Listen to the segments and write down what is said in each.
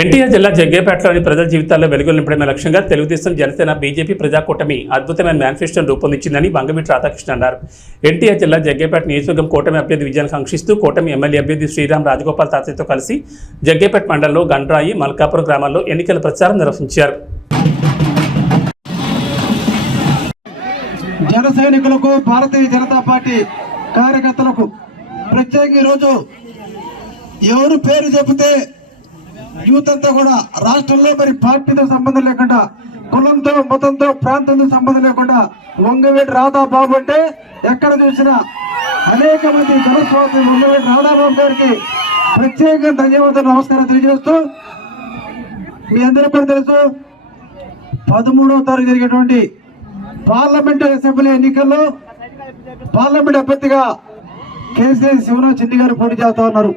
ఎన్టీఆర్ జిల్లా జగ్గేపేటలోని ప్రజల జీవితాల్లో వెలుగులు నింపడమే లక్ష్యంగా తెలుగుదేశం, జనసేన, బీజేపీ ప్రజాకూటమి అద్భుతమైన మేనిఫెస్టోను రూపొందించిందని వంగవీటి రాధాకృష్ణ అన్నారు. ఎన్టీఆర్ జిల్లా జగ్గేపేట నియోజకవర్గం కూటమి అభ్యర్థి విజయాన్ని కాంక్షిస్తూ కూటమి ఎమ్మెల్యే అభ్యర్థి శ్రీరామ్ రాజగోపాల్ తాతయ్యతో కలిసి జగ్గేపేట మండలంలో గండ్రాయి, మల్కాపురం గ్రామాల్లో ఎన్నికల ప్రచారం నిర్వహించారు. జన సైనికులకు, భారతీయ జనతా పార్టీ కార్యకర్తలకు ప్రత్యేకంగా ఈరోజు ఎవరు పేరు చెబితే యూత్ అంతా కూడా రాష్ట్రంలో మరి పార్టీతో సంబంధం లేకుండా, కులంతో, మతంతో, ప్రాంతంతో సంబంధం లేకుండా వంగవీటి రాధాబాబు అంటే ఎక్కడ చూసినా అనేక మంది జనస్వామి వంగవీటి రాధాబాబు గారికి ప్రత్యేకంగా ధన్యవాదాలు, నమస్కారం తెలియజేస్తూ, మీ అందరికీ కూడా తెలుసు 13వ తారీఖు జరిగేటువంటి పార్లమెంటు అసెంబ్లీ ఎన్నికల్లో పార్లమెంట్ అభ్యర్థిగా కేసీఆర్ శివరాజ్ చిన్ని గారు పోటీ చేస్తా ఉన్నారు.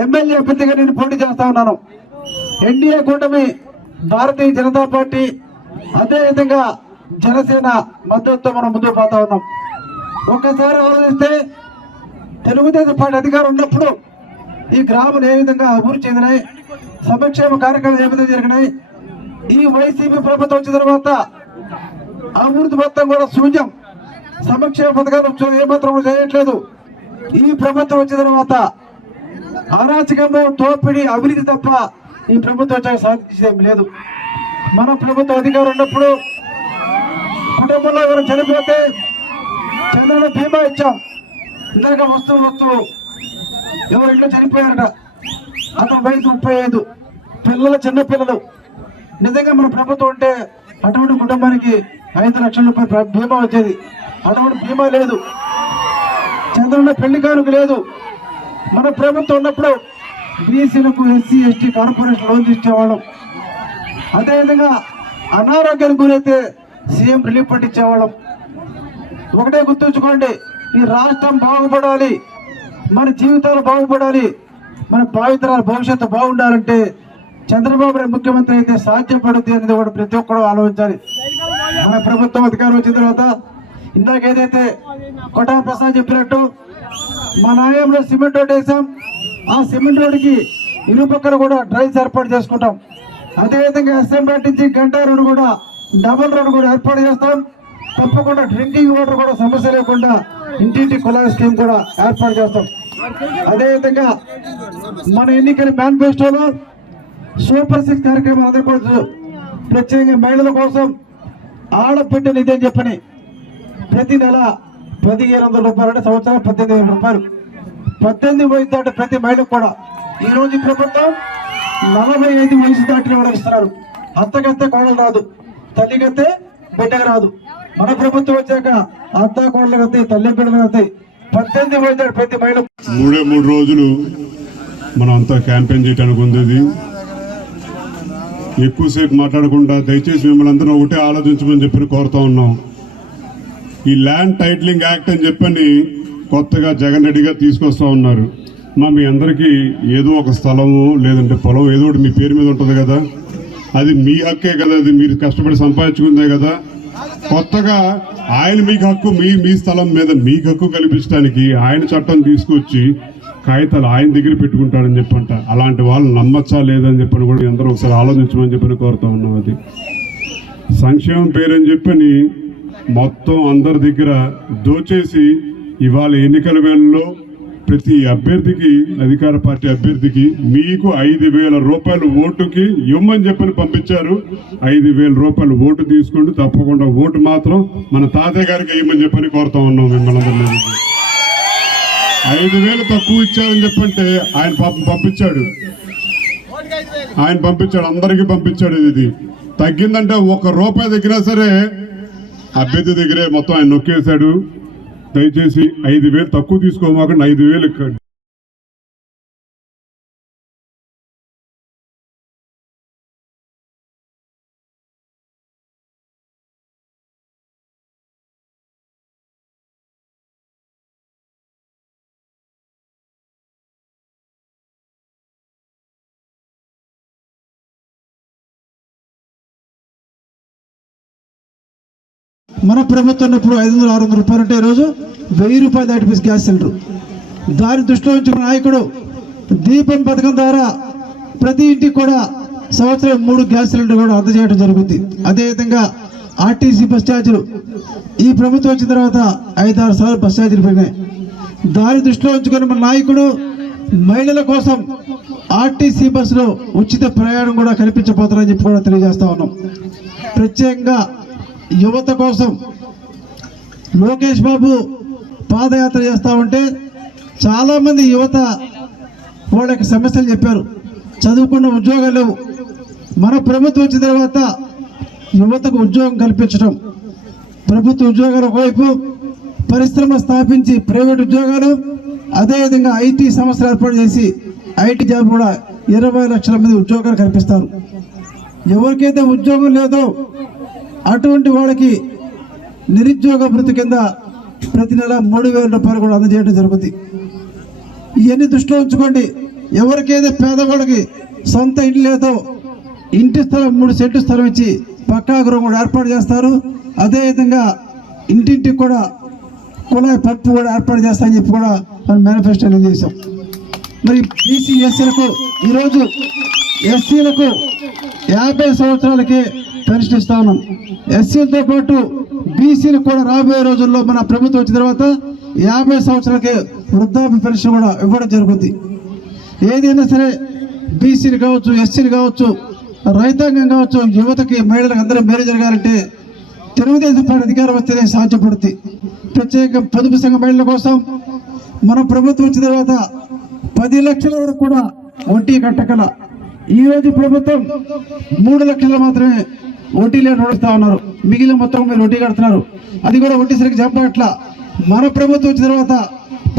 ఎమ్మెల్యే అభ్యర్థిగా నేను పోటీ చేస్తా ఉన్నాను. ఎన్డీఏ కూటమి, భారతీయ జనతా పార్టీ, అదేవిధంగా జనసేన మద్దతుతో మనం ముందుకు పోతా ఉన్నాం. ఒక్కసారి ఆలోచిస్తే తెలుగుదేశం పార్టీ అధికారం ఉన్నప్పుడు ఈ గ్రామాలు ఏ విధంగా అభివృద్ధి చెందినాయి, సంక్షేమ కార్యక్రమాలు ఏ విధంగా జరిగినాయి. ఈ వైసీపీ ప్రభుత్వం వచ్చిన తర్వాత అభివృద్ధి మొత్తం కూడా శూన్యం, సంక్షేమ పథకాలు ఏమాత్రం చేయట్లేదు. ఈ ప్రభుత్వం వచ్చిన తర్వాత అరాచకము, తోపిడి, అవినీతి తప్ప ఈ ప్రభుత్వం సాధించేదేం లేదు. మన ప్రభుత్వం అధికారం ఉన్నప్పుడు కుటుంబంలో ఎవరు చనిపోతే చంద్రుడు బీమా ఇచ్చాం. ఇందాక వస్తువు ఎవరు ఇంట్లో చనిపోయారట, అతని వయసు 35, పిల్లలు చిన్న పిల్లలు. నిజంగా మన ప్రభుత్వం ఉంటే అటువంటి కుటుంబానికి 5 లక్షల రూపాయలు బీమా వచ్చేది. అటువంటి బీమా లేదు. చంద్రుడు పెళ్లి కానుక లేదు. మన ప్రభుత్వం ఉన్నప్పుడు బీసీలకు, ఎస్సీ, ఎస్టీ కార్పొరేషన్ లోన్ ఇచ్చేవాళ్ళం. అదేవిధంగా అనారోగ్యానికి గురైతే సీఎం రిలీఫ్ ఫండ్ ఇచ్చేవాళ్ళం. ఒకటే గుర్తుంచుకోండి, ఈ రాష్ట్రం బాగుపడాలి, మన జీవితాలు బాగుపడాలి, మన భావితరాల భవిష్యత్తు బాగుండాలంటే చంద్రబాబు నాయుడు ముఖ్యమంత్రి అయితే సాధ్యపడుతుంది అనేది కూడా ప్రతి ఒక్కరు ఆలోచించాలి. మన ప్రభుత్వం అధికారం వచ్చిన తర్వాత ఇందాక ఏదైతే కొటా ప్రసాద్ చెప్పినట్టు మా నాయంలో సిమెంట్ రోడ్ వేసాం. ఆ సిమెంట్ రోడ్డుకి ఇరుపక్కల కూడా డ్రైన్స్ ఏర్పాటు చేసుకుంటాం. అదేవిధంగా ఎస్ఎంపేట నుంచి గంటా రోడ్డు కూడా, డబుల్ రోడ్డు కూడా ఏర్పాటు చేస్తాం. తప్పకుండా డ్రింకింగ్ వాటర్ కూడా సమస్య లేకుండా ఇంటింటి కుళాయి స్కీమ్ కూడా ఏర్పాటు చేస్తాం. అదేవిధంగా మన ఎన్నికల మేనిఫెస్టోలో సూపర్ 6 కార్యక్రమం అందరూ కూడా ప్రత్యేకంగా మహిళల కోసం ఆడబిడ్డ నిధి అని చెప్పని ప్రతి నెల 1,500 రూపాయలు, అంటే సంవత్సరం 18,000 రూపాయలు, 18 వయసు దాటి ప్రతి మహిళకు కూడా. ఈ రోజు ప్రభుత్వం 45 వయసు దాటిన వాళ్ళకి ఇస్తున్నారు. అత్తగత్తే కోడలు రాదు, తల్లిగత్తే బిడ్డకు రాదు. మన ప్రభుత్వం వచ్చాక అత్త కోడలు కత్తాయి, తల్లి బిడ్డలు కత్తాయి. 18 వయసు దాటి ప్రతి మహిళ 3 రోజులు మనం అంతా క్యాంపెయిన్ చేయడానికి ఉంది. ఎక్కువసేపు మాట్లాడకుండా దయచేసి మిమ్మల్ని అందరూ ఒకటే ఆలోచించమని చెప్పి కోరుతా ఉన్నాం. ఈ ల్యాండ్ టైటిలింగ్ యాక్ట్ అని చెప్పని కొత్తగా జగన్ రెడ్డి గారు తీసుకొస్తా ఉన్నారు. మీ అందరికీ ఏదో ఒక స్థలము లేదంటే పొలం ఏదో ఒకటి మీ పేరు మీద ఉంటుంది కదా, అది మీ హక్కే కదా, అది మీరు కష్టపడి సంపాదించుకుందే కదా. కొత్తగా ఆయన మీకు హక్కు, మీ స్థలం మీద మీకు హక్కు కల్పించడానికి ఆయన చట్టం తీసుకొచ్చి కాగితాలు ఆయన దగ్గర పెట్టుకుంటాడని చెప్పంట. అలాంటి వాళ్ళు నమ్మచ్చా లేదని చెప్పని కూడా అందరూ ఒకసారి ఆలోచించమని చెప్పని కోరుతా ఉన్నాం. అది సంక్షేమం పేరని చెప్పని మొత్తం అందరి దగ్గర దోచేసి ఇవాళ ఎన్నికల వేళల్లో ప్రతి అభ్యర్థికి, అధికార పార్టీ అభ్యర్థికి మీకు 5,000 రూపాయలు ఓటుకి ఇవ్వమని చెప్పని పంపించారు. 5,000 రూపాయలు ఓటు తీసుకుంటూ తప్పకుండా ఓటు మాత్రం మన తాతయ్య గారికి ఇవ్వమని చెప్పని కోరుతా ఉన్నాం మిమ్మల్ని అందరినీ. 5,000 తక్కువ ఇచ్చారని చెప్పంటే ఆయన పాపం పంపించాడు, అందరికీ పంపించాడు. ఇది తగ్గిందంటే 1 రూపాయి దగ్గర సరే అభ్యర్థి దగ్గరే మొత్తం ఆయన నొక్కేశాడు. దయచేసి 5,000 తక్కువ తీసుకోమాకండి, 5,000 ఇక్కడి. మన ప్రభుత్వం ఉన్నప్పుడు 500-600 రూపాయలు ఉంటే ఈరోజు 1000 రూపాయలు దాటిపోయి గ్యాస్ సిలిండర్. దాని దృష్టిలో ఉంచిన నాయకుడు దీపం పథకం ద్వారా ప్రతి ఇంటికి కూడా సంవత్సరం 3 గ్యాస్ సిలిండర్ కూడా అందజేయడం జరుగుతుంది. అదేవిధంగా ఆర్టీసీ బస్ ఛార్జీలు ఈ ప్రభుత్వం వచ్చిన తర్వాత 5-6 సార్లు బస్ ఛార్జీలు పెరిగినాయి. దాని దృష్టిలో ఉంచుకొని మన నాయకుడు మహిళల కోసం ఆర్టీసీ బస్సులో ఉచిత ప్రయాణం కూడా కల్పించబోతున్నారని చెప్పి కూడా తెలియజేస్తా ఉన్నాం. ప్రత్యేకంగా యువత కోసం లోకేష్ బాబు పాదయాత్ర చేస్తూ ఉంటే చాలామంది యువత వాళ్ళ యొక్క సమస్యలు చెప్పారు. చదువుకున్న ఉద్యోగాలు లేవు. మన ప్రభుత్వం వచ్చిన తర్వాత యువతకు ఉద్యోగం కల్పించడం, ప్రభుత్వ ఉద్యోగాలు ఒకవైపు, పరిశ్రమ స్థాపించి ప్రైవేట్ ఉద్యోగాలు, అదేవిధంగా ఐటీ సంస్థలు ఏర్పాటు చేసి ఐటీ జాబ్ కూడా 20 లక్షల మంది ఉద్యోగాలు కల్పిస్తారు. ఎవరికైతే ఉద్యోగం లేదో అటువంటి వాళ్ళకి నిరుద్యోగ భృతి కింద ప్రతి నెల 3,000 రూపాయలు కూడా అందజేయడం జరుగుతుంది. ఇవన్నీ దృష్టిలో ఉంచుకోండి. ఎవరికైతే పేదవాళ్ళకి సొంత ఇల్లు లేదో ఇంటి స్థలం 3 సెంట్లు స్థలం ఇచ్చి పక్కా గృహం కూడా ఏర్పాటు చేస్తారు. అదేవిధంగా ఇంటింటికి కూడా కుళాయి పప్పు కూడా ఏర్పాటు చేస్తామని చెప్పి కూడా మనం మేనిఫెస్టోలో చేసాం. మరి బీసీ ఎస్సీలకు ఈరోజు ఎస్సీలకు 50 సంవత్సరాలకే పెన్షన్ ఇస్తా ఉన్నాం. ఎస్సీలతో పాటు బీసీలకు కూడా రాబోయే రోజుల్లో మన ప్రభుత్వం వచ్చిన తర్వాత 50 సంవత్సరాలకే వృద్ధాప్య పెన్షన్ కూడా ఇవ్వడం జరుగుతుంది. ఏదైనా సరే బీసీలు కావచ్చు, ఎస్సీలు కావచ్చు, రైతాంగం కావచ్చు, యువతకి, మహిళలకు అందరూ మేలు జరగాలంటే తెలుగుదేశం పార్టీ అధికారం వస్తేనే సాధ్యపడుతుంది. ప్రత్యేకంగా పొదుపు సంఘ మహిళల కోసం మన ప్రభుత్వం వచ్చిన తర్వాత 10 లక్షల వరకు కూడా వడ్డీ కట్టగల. ఈ రోజు ప్రభుత్వం 3 లక్షలు మాత్రమే వడ్డీ లేని నడుస్తా ఉన్నారు. మిగిలిన మొత్తం మీరు వడ్డీ కడుతున్నారు. అది కూడా వడ్డీ సరిగ్గా చెప్పట్లా. మన ప్రభుత్వం వచ్చిన తర్వాత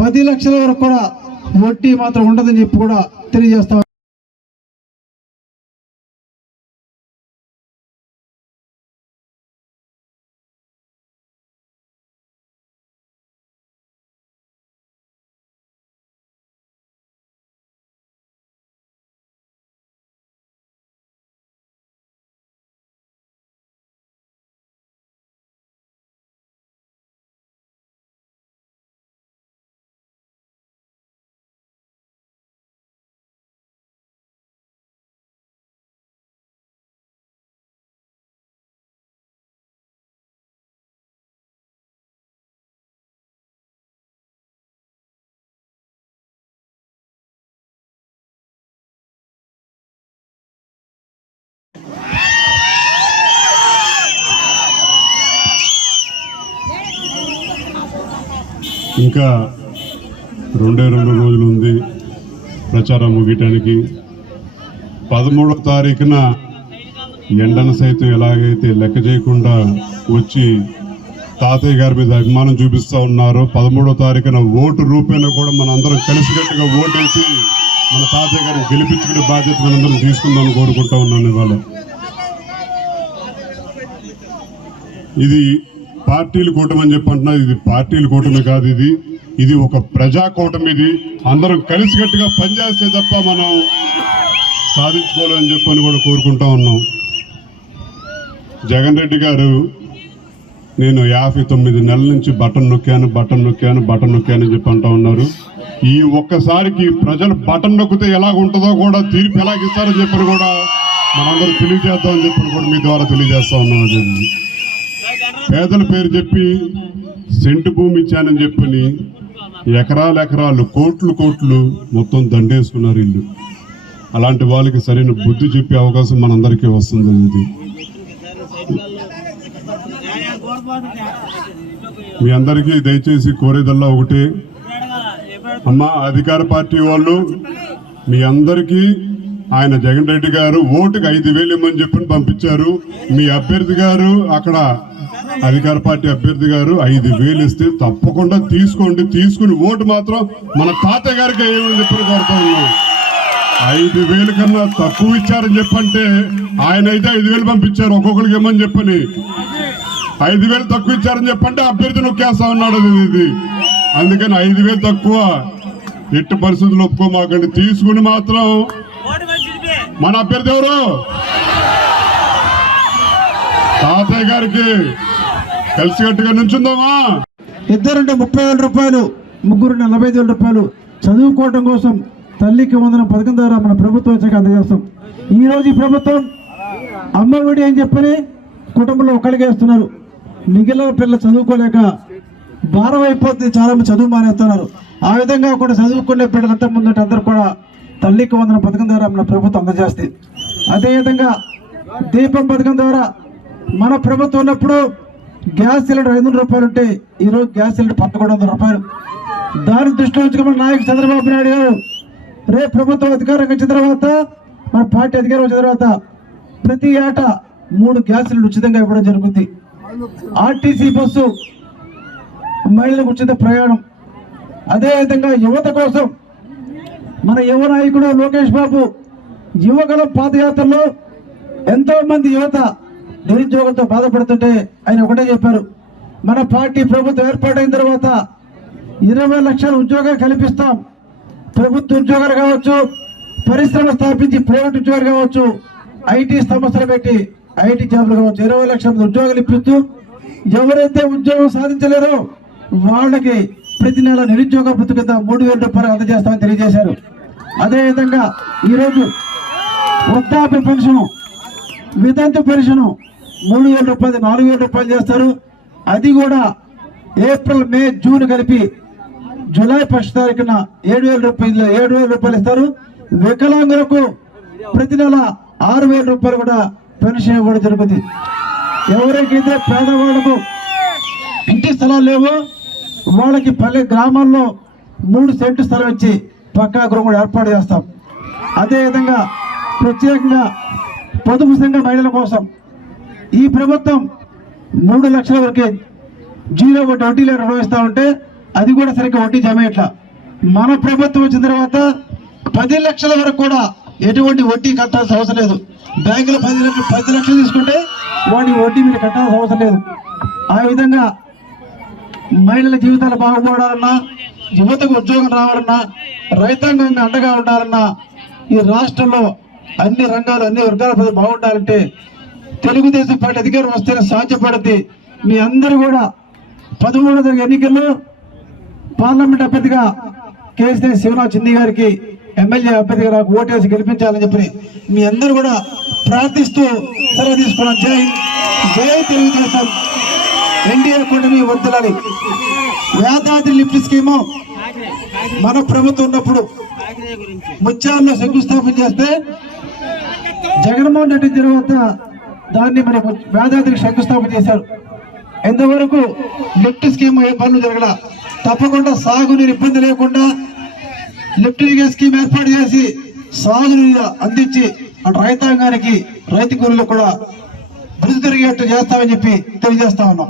10 లక్షల వరకు కూడా వడ్డీ మాత్రం ఉండదని చెప్పి కూడా తెలియజేస్తా. ఇంకా 2 రోజులు ఉంది ప్రచారం ముగియటానికి. 13వ తారీఖున ఎండను సైతం ఎలాగైతే లెక్క చేయకుండా వచ్చి తాతయ్య గారి మీద అభిమానం చూపిస్తూ ఉన్నారో, 13వ తారీఖున ఓటు రూపేణ కూడా మనందరం కలిసికట్టుగా ఓటేసి మన తాతయ్య గారిని గెలిపించుకునే బాధ్యత మనందరం తీసుకుందామని కోరుకుంటా ఉన్నాను. ఇవాళ ఇది పార్టీల కూటమి అని చెప్పి అంటున్నారు. ఇది పార్టీల కూటమి కాదు, ఇది ఒక ప్రజా కూటమి. ఇది అందరం కలిసికట్టుగా పనిచేస్తే తప్ప మనం సాధించుకోవాలని చెప్పని కూడా కోరుకుంటా ఉన్నాం. జగన్ రెడ్డి గారు నేను 59 నెలల నుంచి బటన్ నొక్కాను అని చెప్పి అంటా ఉన్నారు. ఈ ఒక్కసారికి ప్రజలు బటన్ నొక్కితే ఎలాగుంటుందో కూడా తీర్పు ఎలాగిస్తారని చెప్పని కూడా మనందరూ తెలియజేద్దామని చెప్పని కూడా మీ ద్వారా తెలియజేస్తా ఉన్నాం. అది పేదల పేరు చెప్పి సెంటు భూమి ఇచ్చానని చెప్పని ఎకరాలు కోట్లు మొత్తం దండేసుకున్నారు ఇల్లు. అలాంటి వాళ్ళకి సరైన బుద్ధి చెప్పే అవకాశం మనందరికీ వస్తుంది. ఇది మీ అందరికీ దయచేసి కోరేదల్లా ఒకటే, అమ్మా అధికార పార్టీ వాళ్ళు మీ అందరికీ ఆయన జగన్ రెడ్డి గారు ఓటుకు 5,000 ఇమ్మని చెప్పని పంపించారు. మీ అభ్యర్థి గారు అక్కడ అధికార పార్టీ అభ్యర్థి గారు 5,000 ఇస్తే తప్పకుండా తీసుకోండి. తీసుకుని ఓటు మాత్రం మన తాతయ్య గారికి ఏమని చెప్పని కోరుతా ఉన్నాం. 5,000 కన్నా తక్కువ ఇచ్చారని చెప్పంటే ఆయన అయితే 5,000 పంపించారు ఒక్కొక్కరికి ఇమ్మని చెప్పని. 5,000 తక్కువ ఇచ్చారని చెప్పంటే అభ్యర్థి నొక్కేస్తా ఉన్నాడు. ఇది అందుకని 5,000 తక్కువ ఎట్టి పరిస్థితులు ఒప్పుకోమాకండి. తీసుకుని మాత్రం మన అభ్యర్థి ఎవరు తాతయ్య గారికి కలిసికట్టుగా నుంచుందామా. ఇద్దరుంటే 30,000 రూపాయలు, ముగ్గురుంటే 45,000 రూపాయలు చదువుకోవటం కోసం తల్లికి వందనం పథకం ద్వారా మన ప్రభుత్వం వచ్చాక అందజేస్తాం. ఈ రోజు ఈ ప్రభుత్వం అమ్మఒడి అని చెప్పని కుటుంబంలో ఒకరికే ఇస్తున్నారు. మిగిలిన పిల్లలు చదువుకోలేక భారం అయిపోతుంది, చాలా మంది చదువు మానేస్తున్నారు. ఆ విధంగా కూడా చదువుకునే బిడ్డలంతా ముందు అందరూ కూడా తల్లికి వందనం పథకం ద్వారా మన ప్రభుత్వం అందజేస్తుంది. అదేవిధంగా దీపం పథకం ద్వారా మన ప్రభుత్వం ఉన్నప్పుడు గ్యాస్ సిలిండర్ 500 రూపాయలు ఉంటే ఈరోజు గ్యాస్ సిలిండర్ 1100 రూపాయలు. దాన్ని దృష్టిలో ఉంచుకుని మన నాయకుడు చంద్రబాబు నాయుడు గారు రేపు ప్రభుత్వం అధికారంగా వచ్చిన తర్వాత, మన పార్టీ అధికారం వచ్చిన తర్వాత ప్రతి ఏటా 3 గ్యాస్ సిలిండర్ ఉచితంగా ఇవ్వడం జరుగుతుంది. ఆర్టీసీ బస్సు మహిళలకు ఉచిత ప్రయాణం. అదేవిధంగా యువత కోసం మన యువ నాయకుడు లోకేష్ బాబు యువకుల పాదయాత్రలో ఎంతో మంది యువత నిరుద్యోగంతో బాధపడుతుంటే ఆయన ఒకటే చెప్పారు, మన పార్టీ ప్రభుత్వం ఏర్పాటైన తర్వాత 20 లక్షల ఉద్యోగాలు కల్పిస్తాం. ప్రభుత్వ ఉద్యోగాలు కావచ్చు, పరిశ్రమ స్థాపించి ప్రైవేట్ ఉద్యోగాలు కావచ్చు, ఐటీ సంస్థలు పెట్టి ఐటీ జాబ్లు కావచ్చు, 20 లక్షల మంది ఉద్యోగాలు ఇప్పిస్తూ ఎవరైతే ఉద్యోగం సాధించలేరో వాళ్ళకి ప్రతి నెల నిరుద్యోగ భృతి కింద 3000 రూపాయలు అందజేస్తామని తెలియజేశారు. అదేవిధంగా ఈరోజు వృద్ధాప్య పెన్షన్, వితంతు పెన్షన్ 3000 రూపాయలు 4000 రూపాయలు చేస్తారు. అది కూడా ఏప్రిల్, మే, జూన్ కలిపి జూలై 1 తారీఖున 7,000 రూపాయలు ఇస్తారు. వికలాంగులకు ప్రతి నెల 6,000 రూపాయలు కూడా పెన్షన్ ఇవ్వడం జరుగుతుంది. ఎవరికైతే పేదవాళ్లకు ఇంటి స్థలాలు లేవో వాళ్ళకి పల్లె గ్రామాల్లో 3 సెంటు స్థలం ఇచ్చి పక్కా గృహం కూడా ఏర్పాటు చేస్తాం. అదేవిధంగా ప్రత్యేకంగా పొదుపు సంఘ మహిళల కోసం ఈ ప్రభుత్వం 3 లక్షల వరకే 0 వడ్డీ లేని రుణం ఇస్తా ఉంటే అది కూడా సరిగ్గా వడ్డీ జమ ఇట్లా. మన ప్రభుత్వం వచ్చిన తర్వాత 10 లక్షల వరకు కూడా ఎటువంటి వడ్డీ కట్టాల్సిన అవసరం లేదు. బ్యాంకులో 10 లక్షలు తీసుకుంటే వాడి వడ్డీ మీరు కట్టాల్సిన అవసరం లేదు. ఆ విధంగా మహిళల జీవితాలు బాగుపడాలన్నా, యువతకు ఉద్యోగం రావాలన్నా, రైతాంగం అండగా ఉండాలన్నా, ఈ రాష్ట్రంలో అన్ని రంగాలు అన్ని వర్గాల ప్రజలు బాగుండాలంటే తెలుగుదేశం పార్టీ అధికారం వస్తేనే సాధ్యపడుతుంది. మీ అందరూ కూడా 13వ తరగతి ఎన్నికల్లో పార్లమెంట్ అభ్యర్థిగా కేసీఆర్ శివరాజ్ చిన్ని గారికి ఎమ్మెల్యే అభ్యర్థిగా నాకు ఓటేసి గెలిపించాలని చెప్పి మీ అందరూ కూడా ప్రార్థిస్తూ సెలవు తీసుకున్నాం. జై హింద్, జై తెలుగుదేశం, ఎన్డీఏ కూటమి వర్ధిల్లాలి. యాదాద్రి లిఫ్ట్ స్కీము మన ప్రభుత్వం ఉన్నప్పుడు ముత్యాల్లో శంకుస్థాపన చేస్తే జగన్మోహన్ రెడ్డి తర్వాత దాన్ని మరి యాదాద్రికి శంకుస్థాపన చేశారు. ఇంతవరకు లిఫ్ట్ స్కీమ్ ఏ పనులు జరగల. తప్పకుండా సాగునీరు ఇబ్బంది లేకుండా లిఫ్ట్ ఇరిగేషన్ స్కీమ్ ఏర్పాటు చేసి సాగునీరు అందించి అటు రైతాంగానికి, రైతు కూలీలకు కూడా వృద్ధి జరిగేట్టు చేస్తామని చెప్పి తెలియజేస్తా ఉన్నాం.